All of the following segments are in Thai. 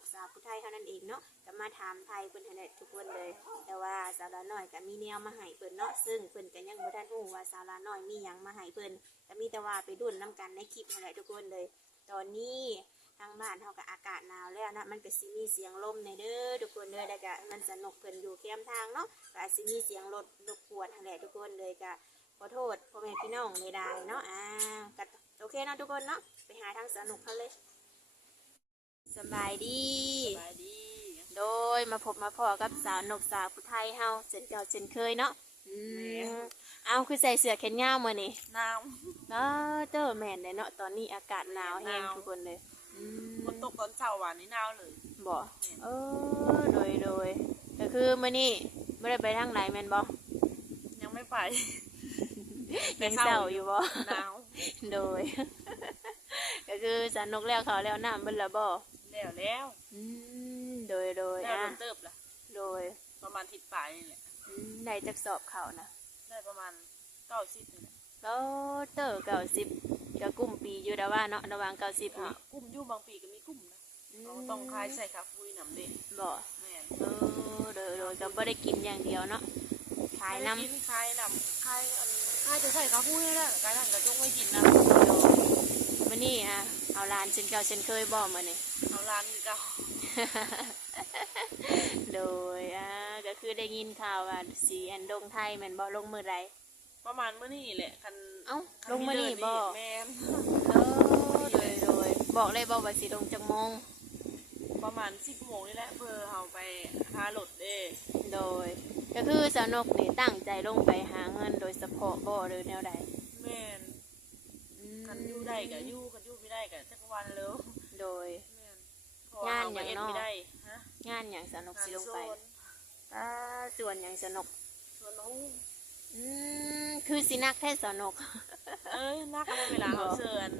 กสาวผู้ไทยเท่านั้นเองเนาะก็มาถามไทยเพิ่นให้ได้ทุกคนเลย แต่ว่าสาวลาน้อยก็มีแนวมาให้เพิ่นเนาะซึ่งเพิ่นก็ยังบ่ทันรู้ว่าสาวลาน้อยมีหยังมาให้เพิ่นก็มีแต่ว่าไปดุนน้กันในคลิปนั่นแหละทุกคนเลย ตอนนี้ทางบ้านเขาก็อากาศหนาวแล้วนะมันก็สิมีเสียงลมในเด้อทุกคนเลยแล้วก็มันสนุกเพิ่นอยู่แคมทางเนาะก็สิมีเสียงรถรบกวนนั่นแหละทุกคนเลยก็ขอโทษพ่อแม่พี่น้องไม่ได้เนาะอ่าก็โอเคเนาะทุกคนเนาะไปหาทางสนุกเขาเลย สบายดี สบายดี โดยมาพบมาพอกับสาวนกสาวผู้ไทยเฮาเช่นเก่าเช่นเคยเนาะอืมเอาคือใส่เสื้อแขนยาวมานี่หนาวเนาะเจอแม่นเลยเนาะตอนนี้อากาศหนาวแห้งหนาวทุกคนเลยอืมฝนตกตอนเช้าวันนี้หนาวเลยบ่เออโดยโดยก็คือมื้อนี้ไม่ได้ไปทางไหนแม่นบ่ยังไม่ไปยังเศร้าอยู่บ่หนาวโดย ก็คือสนกแล้วเขาวแล้วน้ำเบิ่นละบ่ แล้วแล้วอืมโดยโดยแล้วอะโดนเติบละโดยประมาณทิศปลายนี่แหละอืมได้จักสอบเขานะได้ประมาณเก้าสิบนี่แหละแล้วเตอเก้าสิบก็กุ้มปีอยู่แต่ว่าเนาะระหว่างเก้าสิบค่ะนี่กุ้มอยู่บางปีก็มีกุ้มนะอืมเขาต้องคายใส่คาฟุยน้ำเด็บ่แม่นเออโดยโดยก็บ่ได้กินอย่างเดียวเนาะขายน้ำไม่ได้กินคายน้ำคายอันคายจะใส่คาฟุยนั่นแหละกายนั่นก็จงไม่กินนะโดยมื้อนี้อะเอาหลานเช่นเก่าเช่นเคยบ่มื้อนี้ เอาร้านคือเก่าโดยอ่าก็คือได้ยินข่าวว่าสีอันดงไทยแม่นบ่ลงมือไร ประมาณเมื่อนี่แหละคันเอ้าคัลงมื้อนี้บ่แม่นเออโดยโดยบอกเลยบ่ว่าสิลงจังโมง ประมาณสิบโมงนี่แหละเพื่อเอาไปหารถเด้โดย ก็คือสาวนกนี่ตั้งใจลงไปหาเงินโดยเฉพาะบ่หรือแนวใดแม่นอืมคันอยู่ได้ก็อยู่คันอยู่ไม่ได้ก็จักวันแล้ว โดย แงานอย่างก็เอ็ดเนาะไม่ได้ฮะงานหยังสาวนกงานสิลงไปโซนอ่าส่วนหยังสาวนกส่วนหูอืมคือสินักแท้สาวนกเอ้ยนักอะไรเวลาบ่เขาเชิญ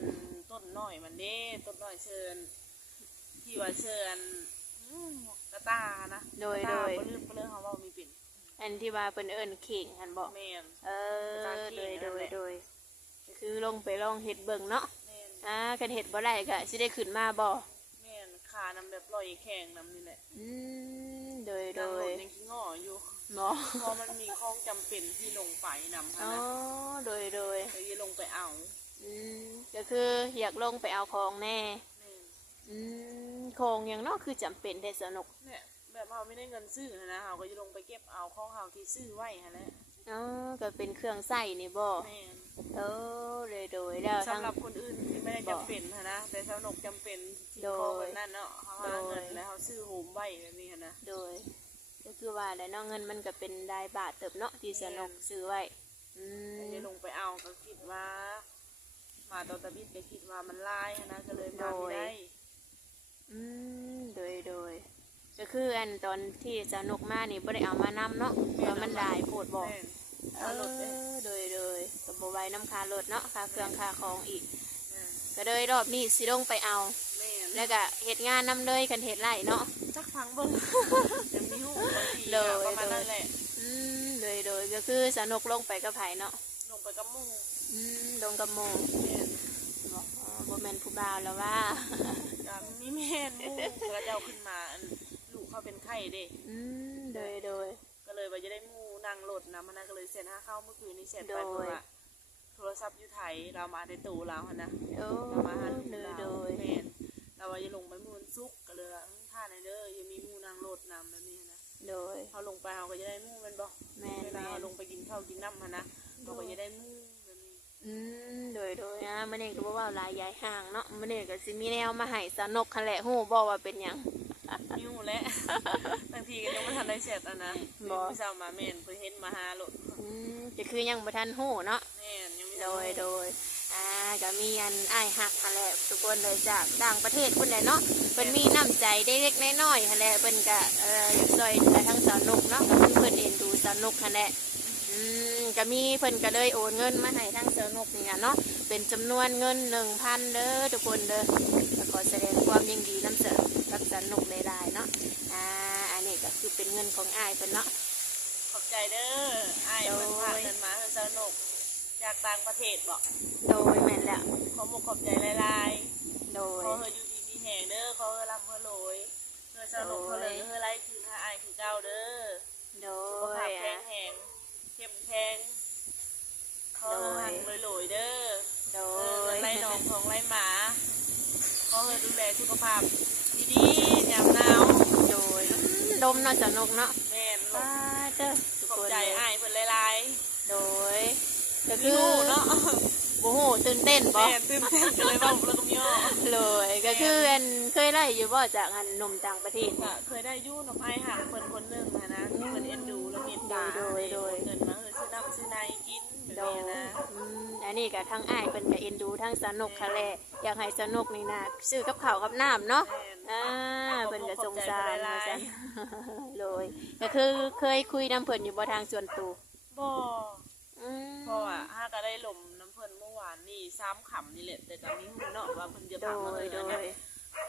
ต้นหน่อยมันเด้ต้นหน่อยเชิญที่ว่าเชิญอืมกระตานะโดยกระโดตายเปลือกเปลือกเขาเว่ามีปิ่นอันที่ว่าเพิ่นเอิ้นเข่งหันบ่แม่นเออตาโดเข่ยงโดนั่นยแหละโดยก็คือลงไปลองเฮ็ดเบิ่งเนาะแม่นอ่าคันเฮ็ดบ่ได้ก็สิได้ขึ้นมาบ่แม่น ขานำแบบลอยแข็งนำนี่แหละอืมโดยโดนั่งรยถยังขี้ง้ออยู่เนาะเพราะมันมีของจำเป็นที่ลงไปนำค่ะอ๋อโดยโดยก็จะลงไปเอา อืมก็คืออยากลงไปเอาของแน่แม่อืมของอย่างนาะคือจำเป็นแต่สนุกเนี่ยแบบเราไม่ได้เงินซื้อนะเราก็จะลงไปเก็บเอาของเราที่ซื้อไว้ฮะแหละ อ๋อก็เป็นเครื่องใส่นี่บ่แม่นเออโดยโดยแล้วทั้ง สำหรับคนอื่นที่ไม่ได้จำเป็นหั้นนะแต่สนุกจำเป็นที่โดยของแบบนั้นเนาะเขาหาเงินโดยแล้วเขาซื้อโฮมไว้แบบนี้หั้นนะ โดย ก็คือว่าแล้วเนาะเงินมันก็เป็นรายบาทเติบเนาะที่สนุกซื้อไว้อืมจะลงไปเอาก็คิดว่ามาตอนตะบิดก็คิดว่ามันลายหั้นนะก็เลยมาไม่ได้ อืมโดยโดย ก็คืออันตอนที่สนุกมานี่บ่ได้เอามานำเนาะเพราะมันได้โพดบ่แม่นเอเอารถเด้อโดยโดยกับบไหว้น้ำคารถเนาะค่าเครื่องค่าของอีกแม่นก็เลยรอบนี้สิลงไปเอาแม่นแล้วก็เฮ็ดงานนำเลยกันเฮ็ดไรเนาะจักพังเบิ่งจะมีหูบางทีโดยอะประมาณนั้นแหละอืมโดยโดยก็คือสนุกลงไปกับไผเนาะลงไปกับหมูอืมลงกับโมแม่นบอกอ๋อบ่แม่นผู้บ่าวแล้วว่าก็มีแม่นหมูก็จะเอาขึ้นมาอันลูก เขาเป็นไข้เด้อืมโดยโดย ก็เลยว่าจะได้หมูนั่งรถนะมันนะก็เลยเซ็นห้าเข้าเมื่อคืนนี้เซ็นโดไปยเพราะว่าโทรศัพท์อยู่ไทยเรามาในตู้เราหั้นนะโอ้เรามาหาลูกโดยเราโดยแม่นเราว่าจะลงไปมือวันซุกร์ก็เลยว่าอื้อท่าไหนเด้อยังมีหมูนั่งรถนำแบบนี้นะโดย เขาลงไปเขาก็จะได้หมูแมันบอกแม่นเวลาแม่เขานลงไปกินข้าวกินน้ำหั้นนะเราก็จะได้หมูแบบนี้ อืมโดยโดยนะมันเองก็บ่ว่าหลายยายห่างเนาะมันเองก็สิมีแนวมาให้สนุกคันแหละฮู้บ่ว่าเป็นหยัง มีหมูและบางทีก็ยังไม่ทันได้เสร็จอะนะบ่ ผู้สาวมาแม่นเพิ่นเห็นมาหาโลดอืมก็คือยังบ่ทันฮู้เนาะ แม่นยังไม่โดทันยรู้โดยอ่าก็มีอันอ้ายหักหั่นแหละทุกคนเลยจากต่างประเทศพุ่นแหละเนาะเพิ่นมีน้ำใจได้เล็กๆน้อยๆหั่นแหละเพิ่นก็เอ่ออยากช่วยเหลือทั้งสาวนุกเนาะก็คือเพิ่นเอ็นดูสาวนุกหั่นแหละอืมก็มีเพิ่นก็เลยโอนเงินมาให้ทั้งสาวนุกนี่ล่ะเนาะเป็นจำนวนเงิน1,000เด้อทุกคนเด้อก็ขอแสดงความยินดีนำเสน อกับสาวนุกหลายๆเนาะอ่าอันนี้ก็คือเป็นเงินของอ้ายเพิ่นเนาะขอบใจเด้ออ้ายเพิ่นพาเงินมาเพิ่นสนุกจากต่างประเทศบอกโดยแม่นแล้วขอมุกขอบใจหลายโดๆยขอเฮออยู่ดีมีแหงเด้อขอเฮอรับเฮอโหลยเฮอสนุกเฮอเลยเฮอไล่คืนหาอ้ายคือเจ้าเด้อโดสุขภายพแข็อะงแรงเข้มแข็งขอเฮอหังโหลยๆเด้อโดเออยไล่น้องของไล่หมาขอเฮอดูแลสุขภาพ ดีๆยามหนาวโดยดมเนาะสนุกเนาะแม่นลป้างเจ้าทุกขอบใจเลยอ้ายเพิ่นหลายโดยก็ๆคือรู้เนาะโอ้โหตื่นเต้นบ่แม่นตื่นเต้นกันเลยเว้าแล้วก็ย่อเลยก็คืออันเคยไล่อยู่บ่จากอันหนมต่างประเทศ ก็เคยได้ยู่น้ำไอ้ห่างคนคนหนึ่งนะนะที่นเอ็นดูแล้วเมตตาโดยโดยเงินมาเออซื้อน้ำซื้อในกิน ดนี้ยนะอืมอันนี้ก็ทั้งอ้ายเพิ่นก็เอ็นดูทั้งสนุกค่ะแหละอยากให้สนุกนี่นะซื้อกับข้าวกับน้ำเนาะแม่นอ่าเพิ่นก็สงสารขอบใจว่าหลายๆซั่นเลยก็คือเคยคุยนํเพิ่นอยู่บ่ทางส่วนตัวบ่อืมเพราะว่าห้าก็ได้ลมน้ำเพิ่นเมื่อวานนี่ซ้ำขำนี่แหละแต่ก็มีหุ่นเนาะว่าเพิ่นจะโดพามาเลยโดนะย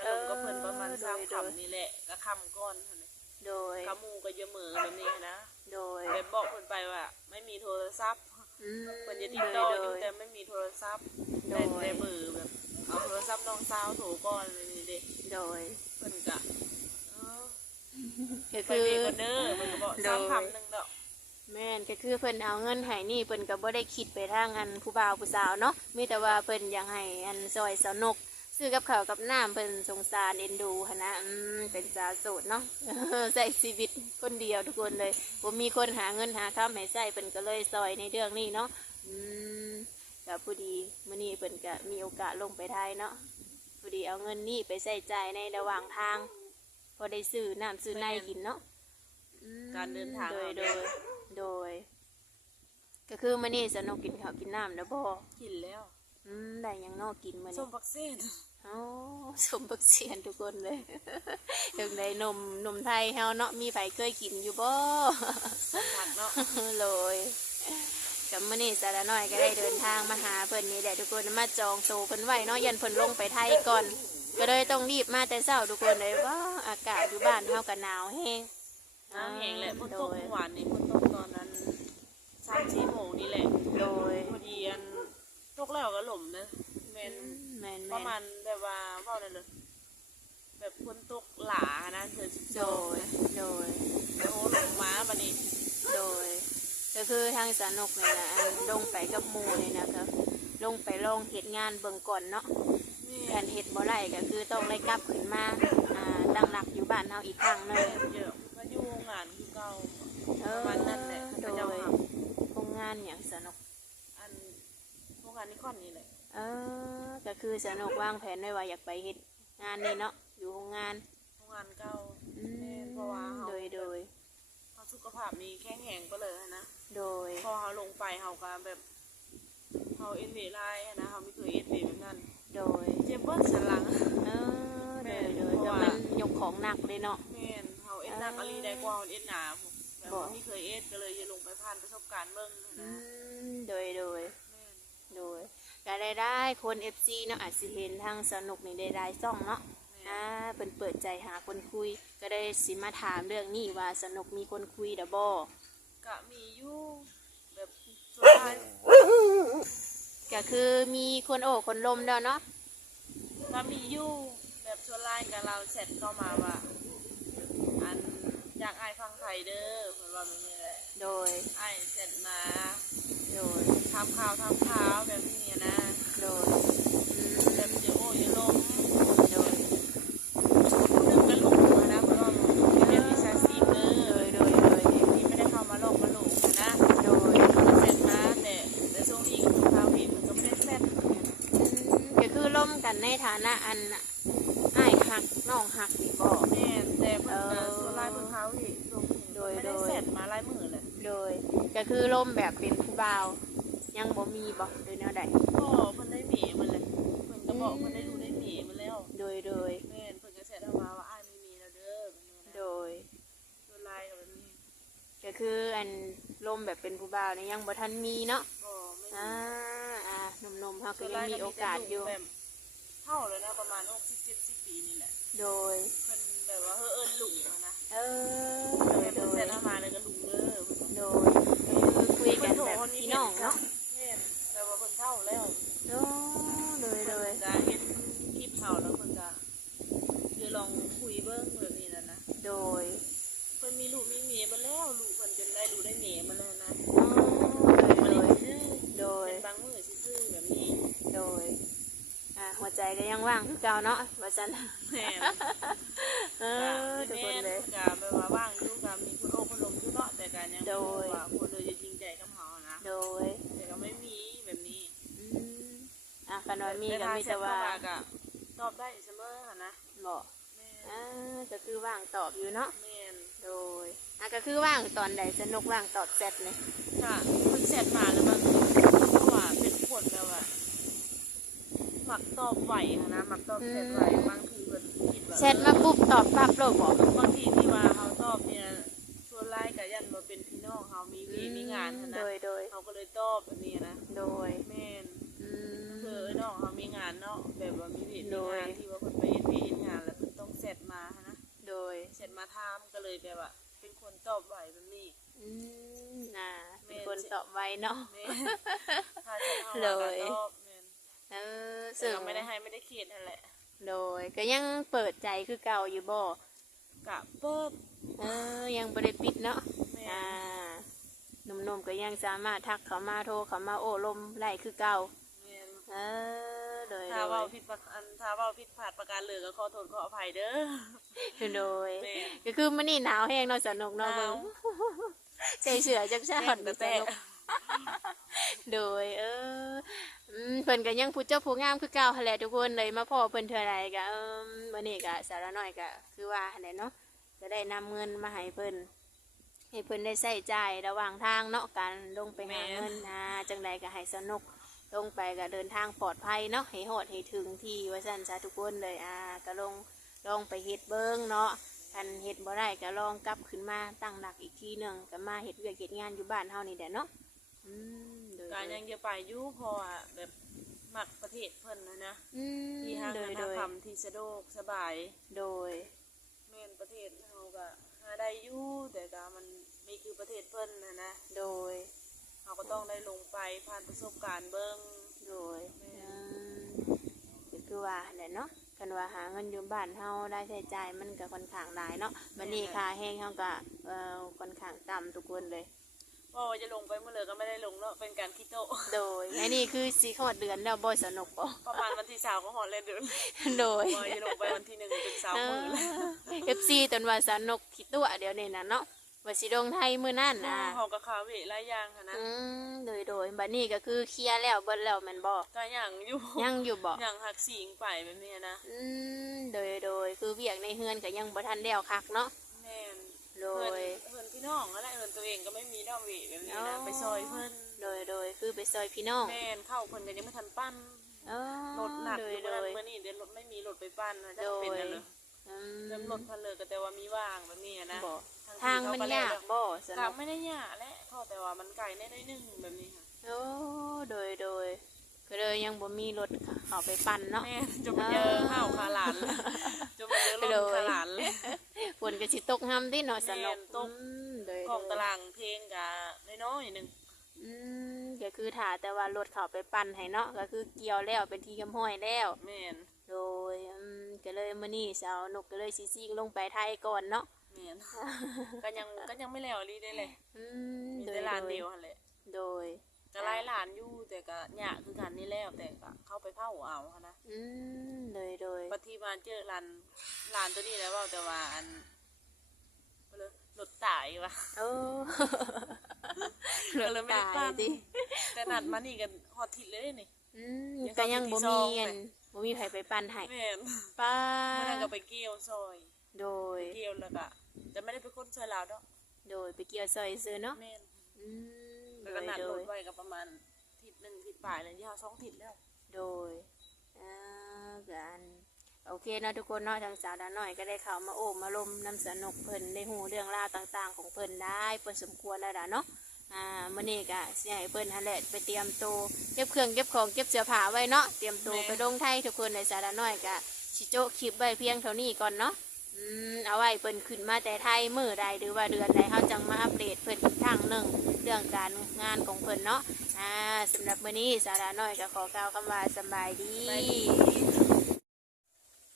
ก็ลมก็เพิ่นประมาณเออซ้ำโดยขำนี่แหละก็คำก้อนเท่านั้นโดยกะมูก็เยอะเหมือแบบนี้นะโดย แบบบอกเพิ่นไปว่า ไม่มีโทรศัพท์ อืมเพิ่นจะติดต่ออยู่โดยแต่ไม่มีโทรศัพท์โดได้ยแต่เบอร์แบบเอาโทรศัพท์น้องสาวโทรก่อนเลยนี่เด้โดยเพิ่นกะเออก็ไปคือ เบรกก่อนเด้อเพิ่นก็บอกโดยซ้ำคำหนึ่งดอกแม่นก็คือเพิ่นเอาเงินให้นี่เพิ่นก็บ่ได้คิดไปทางอันผู้บ่าวผู้สาวเนาะมีแต่ว่าเพิ่นอยากให้อันซอยสาวนก ซื้อกับข้าวกับน้ำเพิ่นสงสารเอ็นดูหั้นนะอืมเป็นสาวโสดเนาะ ใส่ชีวิตคนเดียวทุกคนเลยบ่มีคนหาเงินหาข้าวให้ใช้เพิ่นก็เลยซอยในเรื่องนี้เนาะอืมก็ผู้ดีมื้อนี้เพิ่นก็มีโอกาสลงไปไทยเนาะผู้ดีเอาเงินนี่ไปใช้จ่ายในระหว่างทาง พอได้ซื้อน้ำซื้อในกินเนาะอืมการเดินทางโดยเราโดเนี่ยยโดย ก็คือมื้อนี้สนุกกินข้าวกินน้ำแล้วบ่กินแล้ว อืมได้หยังนอกกินมื้อส้นี้มปักเซน เอ้าสมบักเสียนทุกคนเลยถึงได้นมนมไทยเฮาเนาะมีไผเคยกินอยู่บ่ส้มผักเนาะเลยกับมื้อนี้สาระน้อยก็ได้เดินทางมาหาเพิ่นนี่แหละทุกคนมาจองโตวเพิ่นไว้เนาะยันเพิ่นลงไปไทยก่อน ก็เลยต้องรีบมาแต่เช้าทุกคนเลยว่าอากาศอยู่บ้านเฮาก็หนาวแฮงน้ำแห้งแหละฝนโดตกยเมื่อวานนี้ฝนตกตอนนั้นสามสี่โมงนี่แหละโดยพอดีอันตกแล้วก็หล่มนะแมน แม่นประๆมาณแบบว่าเว่านั่นเลย แบบฝนตกหลานะเธอสิบโดโดย โดย โอ้หลงมาบันนี้โดย ก็คือทางสนุกเนี่ยนะอันลงไปกับหมูเนี่ยนะครับ ลงไปลองเหตุงานเบิ่งก่อนเนาะการเห็ดบ่ไรก็คือต้องได้กลับขึ้นมาอ่าตั้งหลักอยู่บ้านเฮาอีกครั้งหนึแม่งเยอะมาอยู่งานคือเก่า เอปอระมาณนั้นแหละ โดเขาเจ้ายทโครงงานอย่างสนุกำอันพวกงานนิคอนนี่แหละเออก็คือสนุกวางแผนไว้ว่าอยากไปเฮ็ดงานนี่เนาะอยู่โรงงานพวกงานเก่าอืแม่มเพราะว่าเขาโดยโดย เขาสุขภาพมีแข็งแรงไปเลยนะโดย พอเขาลงไปเขาก็แบบเขาเอ็นเวไลน์นะเขาไม่เคยเอ็นเวแบบนั้นโดย เจ็บเบิ้ลสันหลัง เออโดยโดยก็มันยกของหนักเลยเนาะ แม่นเขาเอ็นหนักอะไรได้กว่าเขาเอ็นหนาผมแบบบ่ว่าไม่เคยเอ็นก็เลยจะลงไปผ่านประสบการณ์เบิ้งอืนะมโดยโดยแม่นโดย ก็ได้ได้คน FC เนาะอาจสิเห็นทางสนุกนี่ได้ได้ซ่องเนาะแม่อ่านเปิ่นเปิดใจหาคนคุย ก็ได้สิมาถามเรื่องนี้ว่าสนุกมีคนคุยดะบ่กะมีอยู่แบบสุดท้ายก็คือมีคนโอ้คนลมแล้วเนาะก็มีอยู่แบบชวนไลน์กับเราเสร็จเข้ามาว่า อันอยากไอายฟังไทยเด้อเพื่อนว่าแบบนี้แหละโดย ไอายเสร็จมา โดยทำข่าวทำข่าวแบบนี้นะโดยอืมแบบเดี๋ยวโอ้ยลมโดยพูดถึงกันลูกหัวนะเพราะว่ามันเป็นวิชาชีพเด้โดอยโดยโดยที่ไม่ได้เข้ามาโลกมาหลูกนะโดยเสร็จมาแต่แต่ช่วงนี้กับข่าวเห็นมันก็ไม่ได้เสร็จอืมก็คือล่มกันในฐานะอันน่ะอ้ายหักน้องหักนี่บ่แม่แต่เพิ่นก็ส่วนไลน์เพิ่นข่าวเห็นช่วงนี้โดยไม่ได้โดยเสร็จมาหลายมือเลย โดยก็คือล่มแบบเป็นผู้บ่าว ยังบ่มีบ่โดยแนวใดก็เพิ่นได้หมีมันเลยเพิ่นก็บอกเพิ่นได้รู้ได้หมีมันแล้วโดยโดยแม่นเพิ่นก็เสร็จเอามาว่าอ้ายไม่มีแล้วเด้อแบบนี้นะโดยส่วนไลน์ก็แบบนี้ก็คืออันล่มแบบเป็นผู้บ่าวนี่ยังบ่ทันมีเนาะบ่ไม่มีอ่าอ่าหนุ่มๆเขาก็ส่วนยัไลงน์มีโอกาสอยู่แบบเท่าเลยนะประมาณ60 70ปีนี่แหละโดยเพิ่นแบบว่าเฮอเอิ้นลุงอะนะเออโดยเพิ่โดนยเสร็จเอามาเลยก็ลุงเด้อเพิ่นว่า โโดยคือคุยกันแบบพี่น้องเนาะแม่นแต่ว่าเพิ่นเฒ่าแล้วโอ้โดยโดเพิ่ยนจะเห็นคลิปเฒ่าแล้วเพิ่นก็คือลองคุยเบิ่งแบบนี้นะนะโดยเพิ่นมีลูกมีเมียมาแล้วลูกเพิ่นจนได้ลูกได้เมียมาแล้วนะอ๋อมาโดเล่ยนซื่อโดยเป็นบางมื้อซื่อๆแบบนี้โดยอ่าหัวใจก็ยังว่างคือเก่าเนาะว่าซั่นแม่นเออทุกคนเลยก็แบบว่าว่างอยู่ก็มีค นโอ้คนลมอยู่เนาะแต่ก็ยังโดย ว่าคนเลยจะจริงใจกับเฮานะ โดยแต่ก็ไม่มีแบบนี้อืมอะคันว่ามีก็มีแต่ว่าทงแชทเข้มก็ตอบได้เสมอค่ะนะบอกแม่นอ่าก็คือว่างตอบอยู่เนาะแม่นโดยอะก็คือว่างตอนใดสนุกว่างตอบเสร็จเลยค่ะมันเสร็จมาแล้วมันเพราะว่าเป็นคนแล้วอะหมักตอบไหวค่ะนะหมักตอบเสร็จไหวบางทีเพิ่นคิดว่าเสร็จมาปุ๊บตอบปั๊บโลกบอกบางทีที่ว่าเขาตอบเนี่ยส่วนไล่ กับยันมาเป็นพี่น้องเขามีวีมีงานค่ะโดนะยโดยเขาก็เลยตอบแบบนี้นะโดยแม่นอืมคือไอ้น้องเขามีงานเนาะแบบว่ามีวีมีโดยงานที่ว่าคนไปเอ็นวีเอ็นงานแล้วเพิ่นต้องเสร็จมาค่ะนะโดยเสร็จมาทำก็เลยแบบว่าเป็นคนตอบไหวแบบนี้อืมอ่าเป็นแม่นคนตอบไวเนาะแม่นถ้าจะเอาเลอะยก็ตอบแม่นเออแต่ซึ่งก็ไม่ได้ให้ไม่ได้เขียนนั่นแหละโดยก็ยังเปิดใจคือเก่าอยู่บ่ กะเปิดเออ ยังบ่ได้ปิดเนาะ แม่อ่านหนุ่มๆก็ยังสามารถทักเขามาโทรเขามาโอ้ลมไล่คือเก่า แม่นเออ โดยถ้าโดเว่าย ผิดประอันถ้าเว่าผิดพลาดประการเลยก็ขอโทษขออภัยเด้อ โดย แม่ก็คือมันนี่หนาวแห้งเนาะสนุกเนาะหนาวเบิ่งใส่เสื้อจักชาแม่ตินแต่สแต่นุก โดย เอออืมเพิ่นก็ยังผู้เจ้าผู้งามคือเก่าหั่นแหละทุกคนเลยมาพ่อเพิ่นเท่าไรก็เออวันนี้ก็สาระน้อยก็คือว่าหั่นแหละเนาะจะได้นำเงินมาให้เพิ่นให้เพิ่นได้ใช้จ่ายระหว่างทางเนาะการลงไปหาเงินอ่าจังใดก็ให้สนุกลงไปก็เดินทางปลอดภัยเนาะให้หอดให้ถึงที่ว่าซั่นซะทุกคนเลยอ่าก็ลงลองไปเฮ็ดเบิ้งเนาะคันเฮ็ดบ่ได้ก็ลองกลับขึ้นมาตั้งหลักอีกทีหนึ่งก็มาเฮ็ดเวียกเฮ็ดงานอยู่บ้านเฮานี่แหละเนาะ อืมโดยการยังจะไปอยุ่เพอแบบมักประเทศเพิ่นนะนะอืมที่ห้างโดยนาโดยคำที่สะดวกสบายโดย แม่นประเทศเฮาก็หาได้อยู่แต่ก็มันมีคือประเทศเพิ่นนะนะโดย เฮาก็ต้องได้ลงไปผ่านประสบการณ์เบิ่ง โดยอืมก็คือว่าแหละเนาะกันว่าหาเงินอยู่บ้านเฮาได้ใช้จ่ายมันก็ค่อนข้างหลายเนาะบัดนี้ค่าแห้งเฮาก็เอ่อค่อนข้างต่ำทุกคนเลย ว่าว่าจะลงไปเมื่อเลยก็ไม่ได้ลงเนาะเป็นการคิดโตะโดยอันนี้คือสีขอดเดือนแล้วบ่สนุกบ่ประมาณวันที่สาวก็หอดเลยเดือนโดยว่าจะลงไปวันที่หนึ่งเป็นสาวมือแล้วเอฟซีตนว่าสนุกคิดตัวเดี๋ยวนี้นะเนาะว่าสิลงไทยมื้อนั่นนะเฮาก็คาเวะหลายอย่างค่ะนะอืมโดยโดยบัดนี้ก็คือเคลียร์แล้วเบิดแล้วแม่นบ่ก็อย่างอยู่ยังอยู่บ่อย่างหักสิงไปแบบนี้นะอืมโดยโดยคือเวียกในเฮือนก็ยังบ่ทันแล้วคักเนาะแม่น โดเพื่อนยเพื่อนพี่น้องอะไรเพื่อนตัวเองก็ไม่มีดอกหวีแบบนี้อ๋นะอไปซอยเพื่อนโดยโดยคือไปซอยพี่น้องแม่นเข้าเพื่อนก็ยังไม่ทันปั้นอ๋อรถหนักโดอยยู่โดเมื่อนั้นย เมื่อนี้เดี๋ยวรถไม่มีรถไปปั้นนะจะโดยเป็นอะไรเลยอืมเริ่มรถพันเลยก็แต่ว่ามีว่างแบบนี้นะบ่ทางมันยากบ่สทานุงกไม่ได้ยากและเท่าแต่ว่ามันไกลแน่ได้นึงแบบนี้ค่ะ โอ้โดยโดย ก็เลยยังบ่มีรถเข้าไปปั่นเนาะแม่นจะมาเจอข้าวขาหลานเลยจะมาเจอรถขาหลานเลยฝนก็สิตกห้ำที่เนาะสนุกแม่นตกอืมโดยกล่องโดยตารางเพลงกับน้อยๆหนึ่งอืมก็คือถ่าแต่ว่ารถเขาไปปั่นให้เนาะก็คือเกี่ยวแล้วเป็นที่กำห้อยแล้วแม่นโดยอืมก็เลยมื้อนี้สาวนกก็เลยสิซิ่งลงไปไทยก่อนเนาะแม่นก็ยังก็ยังไม่แล้วรีได้เลยอืมมีโดยแต่หลานโดยเดียวหั่นแหละโดย ก็ไล่หลานอยู่แต่ก็หยาคือกันนี่แล้วแต่ก็เข้าไปเผาเอาค่ะนะอืมโดยโดยปฏิมาเจอหลานหลานตัวนี้แล้วเว่าแต่ว่าอันก็เลยรถตายวะโอ้ก็เลยไม่ได้ตาปั้ยนดิแต่นัดมานี่กันฮอตทิศเลยนี่อืมยังก็ยังเข้าบ่ไปที่มีซองอันบ่มีไผไปปั่นให้แม่นป้าเมื่อนั้นก็ไปเกี่ยวซอย โดยเกี่ยวแล้วก็แต่ไม่ได้เป็นคนซอยลาวดอกโดยไปเกี่ยวซอยซื้อเนาะแม่นอืมแล้ว โดก็ยนัดโดรยถไว้ก็ประมาณทิศหนึ่งทิศปลายเลยที่เขาสองทิศแล้ว โดยอ่ากันโอเคเนาะทุกคนเนาะทางสาวดาน้อยก็ได้เข้ามาโอบมาลมนำสนุกเพิ่นได้หูเรื่องราวต่างๆ ของเพิ่นได้เพิ่นสมควรแล้วล่ะเนาะอ่ามื้อนี้ก็สิให้เพิ่นหั่นแหละไปเตรียมตัวเก็บเครื่องเก็บของเก็บเสื้อผ้าไว้เนาะเตรียมตัวไปลงไทยทุกคนในสาวดาน้อยก็สิโจะคลิปไว้เพียงเท่านี้ก่อนเนาะอืมเอาไว้เพิ่นขึ้นมาแต่ไทยมื้อใดหรือว่าเดือนใดเฮาจังมาอัปเดตเพิ่นอีกทรั้งหนึ่งเรื่องการงานของเพิ่นเนาะอ่าสำหรับมื้อนี้สาระน้อยก็ขอกล่าวคำว่าสำบายดี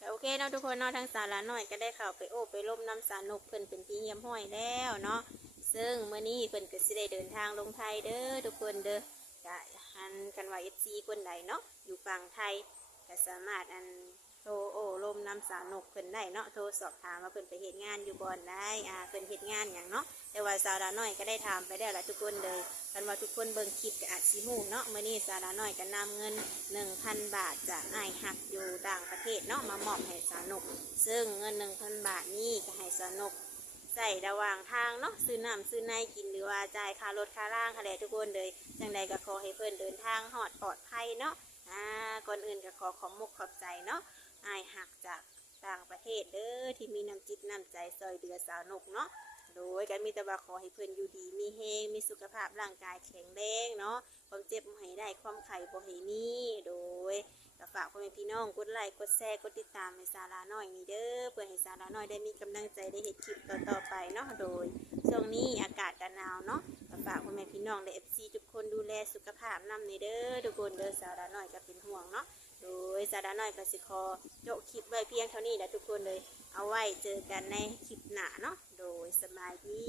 โอเคเนาะทุกคนเนาะทางสาระน้อยก็ได้เข้าไปโอ้ไปร่มน้ำสานุกเพิ่นเป็นที่เยี่ยมห้อยแล้วเนาะซึ่งมื้อนี้เพิ่นก็สิได้เดินทางลงไทยเด้อทุกคนเด้อก็หันกันว่า FC คนใดเนาะอยู่ฝั่งไทยก็สามารถอันโทรโอ้ร่มน้ำสานกเพิ่นได้เนาะโทรสอบถามว่าเพิ่นไปเฮ็ดงานอยู่บ่อนได้อ่าเพิ่นเฮ็ดงานหยังเนาะ แต่ว่าสาระน้อยก็ได้ถามไปแล้วล่ะทุกคนเลยกันว่าทุกคนเบิ่งคลิปก็อาจสิฮู้เนาะมื้อนี้สาระน้อยก็นำเงิน 1,000 บาทจากอ้ายหักอยู่ต่างประเทศเนาะมามอบให้สานุกซึ่งเงิน 1,000 บาทนี้ก็ให้สานุกใส่ระหว่างทางเนาะซื้อน้ำซื้อในกินหรือว่าจ่ายค่ารถค่าล่างค่ะแหละทุกคนเลยจังใดก็ขอให้เพื่อนเดินทางหอดปลอดภัยเนาะอ่าก่อนอื่นก็ขอขอบมุกขอบใจเนาะอายหักจากต่างประเทศเด้อที่มีน้ำจิตน้ำใจซอยเดือสานุกเนาะ โดยการมีแต่ว่าขอให้เพื่อนอยู่ดี มีเฮงมีสุขภาพร่างกายแข็งแรงเนาะความเจ็บบ่ให้ได้ความไข่บ่ให้มีโดยก็ฝากพ่อแม่พี่น้องกดไลค์กดแชร์กดติดตามให้สาราน้อยนี่เด้อเพื่อให้สาราน้อยได้มีกำลังใจได้เห็นคลิปต่อๆไปเนาะโดยช่วงนี้อากาศกันหนาวเนาะก็ฝากพ่อแม่พี่น้องและ FC ทุกคนดูแลสุขภาพนำในเด้อทุกคนเด้อสาราน้อยก็เป็นห่วงเนาะโดยสาราน้อยก็สิขอโจกคลิปไว้เพียงเท่านี้นะทุกคนเลยเอาไว้เจอกันในคลิปหน้าเนาะ โดยสบายดี